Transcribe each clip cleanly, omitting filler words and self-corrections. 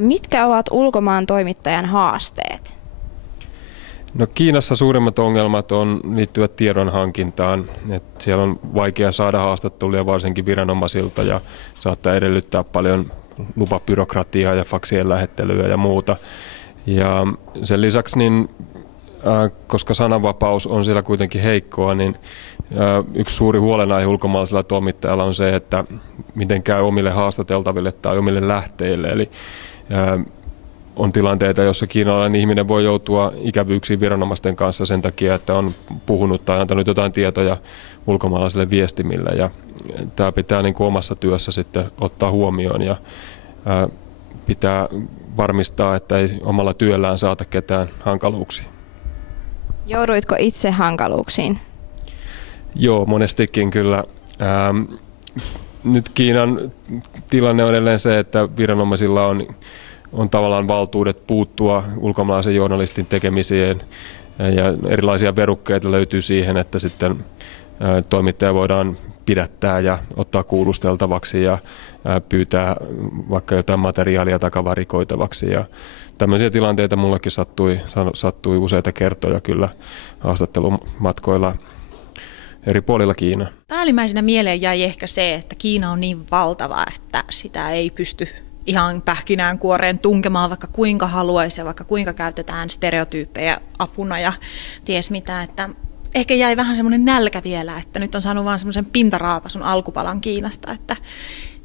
Mitkä ovat ulkomaan toimittajan haasteet? No Kiinassa suurimmat ongelmat liittyvät tiedonhankintaan. Siellä on vaikea saada haastatteluja varsinkin viranomaisilta ja saattaa edellyttää paljon lupabyrokratiaa ja faksien lähettelyä ja muuta. Ja sen lisäksi, koska sananvapaus on siellä kuitenkin heikkoa, niin yksi suuri huolenaihe ulkomaalaisella toimittajalla on se, että miten käy omille haastateltaville tai omille lähteille. Eli on tilanteita, joissa kiinalainen ihminen voi joutua ikävyyksiin viranomaisten kanssa sen takia, että on puhunut tai antanut jotain tietoja ulkomaalaiselle viestimille. Ja tämä pitää omassa työssä sitten ottaa huomioon ja pitää varmistaa, että ei omalla työllään saata ketään hankaluuksiin. Jouduitko itse hankaluuksiin? Joo, monestikin kyllä. Nyt Kiinan tilanne on edelleen se, että viranomaisilla on tavallaan valtuudet puuttua ulkomaalaisen journalistin tekemisiin ja erilaisia verukkeita löytyy siihen, että sitten toimittaja voidaan pidättää ja ottaa kuulusteltavaksi ja pyytää vaikka jotain materiaalia takavarikoitavaksi. Ja tämmöisiä tilanteita mullekin sattui useita kertoja kyllä haastattelumatkoilla eri puolilla Kiinaa. Päällimmäisenä mieleen jäi ehkä se, että Kiina on niin valtava, että sitä ei pysty ihan pähkinänkuoreen tunkemaan vaikka kuinka haluaisi ja vaikka kuinka käytetään stereotyyppejä apuna ja ties mitä. Että ehkä jäi vähän semmoinen nälkä vielä, että nyt on saanut vaan semmoisen pintaraapasun alkupalan Kiinasta, että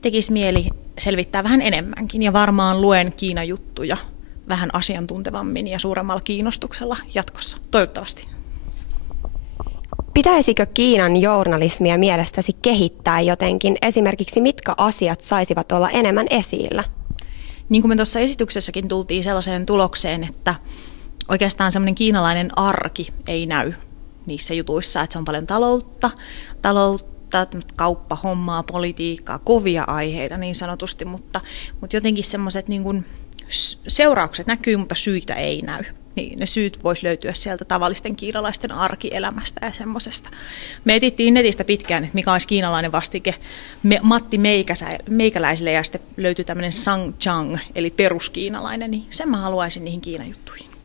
tekisi mieli selvittää vähän enemmänkin ja varmaan luen Kiinan juttuja vähän asiantuntevammin ja suuremmalla kiinnostuksella jatkossa, toivottavasti. Pitäisikö Kiinan journalismia mielestäsi kehittää jotenkin? Esimerkiksi mitkä asiat saisivat olla enemmän esillä? Niin kuin me tuossa esityksessäkin tultiin sellaiseen tulokseen, että oikeastaan semmoinen kiinalainen arki ei näy niissä jutuissa, että se on paljon taloutta, kauppahommaa, politiikkaa, kovia aiheita niin sanotusti, mutta jotenkin semmoiset niin kuin seuraukset näkyy, mutta syitä ei näy. Niin ne syyt voisi löytyä sieltä tavallisten kiinalaisten arkielämästä ja semmoisesta. Me etittiin netistä pitkään, että mikä olisi kiinalainen vastike Matti Meikäläiselle ja sitten löytyi tämmöinen Sang Chang, eli peruskiinalainen, niin sen mä haluaisin niihin Kiinan juttuihin.